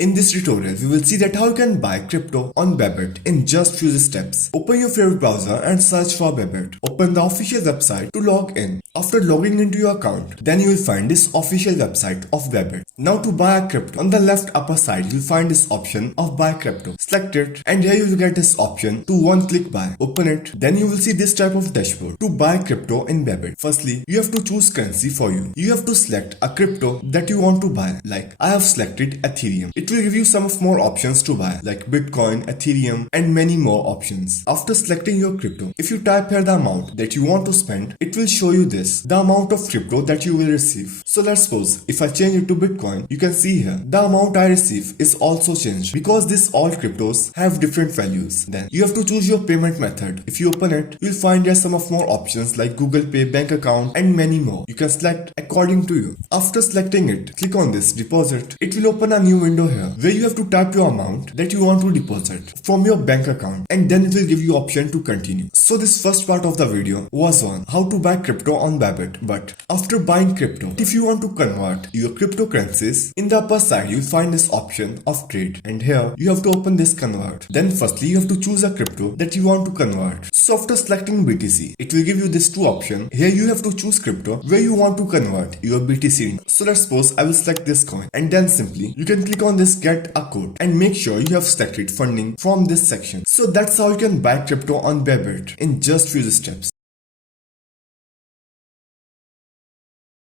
In this tutorial, we will see that how you can buy crypto on Bybit in just few steps. Open your favorite browser and search for Bybit. Open the official website to log in. After logging into your account, then you will find this official website of Bybit. Now to buy a crypto, on the left upper side, you'll find this option of buy crypto. Select it and here you will get this option to one click buy. Open it, then you will see this type of dashboard to buy crypto in Bybit. Firstly, you have to choose currency for you. You have to select a crypto that you want to buy. Like I have selected Ethereum. It will give you some of more options to buy like Bitcoin, Ethereum and many more options. After selecting your crypto, if you type here the amount that you want to spend, it will show you this, the amount of crypto that you will receive. So let's suppose if I change it to Bitcoin, you can see here the amount I receive is also changed because these all cryptos have different values. Then you have to choose your payment method. If you open it, you'll find there some of more options like Google Pay, bank account and many more. You can select according to you. After selecting it, click on this deposit. It will open a new window here where you have to type your amount that you want to deposit from your bank account and then it will give you option to continue. So this first part of the video was on how to buy crypto on Bybit. But after buying crypto, if you want to convert your cryptocurrencies, in the upper side you'll find this option of trade and here you have to open this convert. Then firstly you have to choose a crypto that you want to convert. So after selecting BTC, it will give you this two option. Here you have to choose crypto where you want to convert your BTC. So let's suppose I will select this coin and then simply you can click on this get a code and make sure you have selected funding from this section. So that's how you can buy crypto on Bybit in just few steps.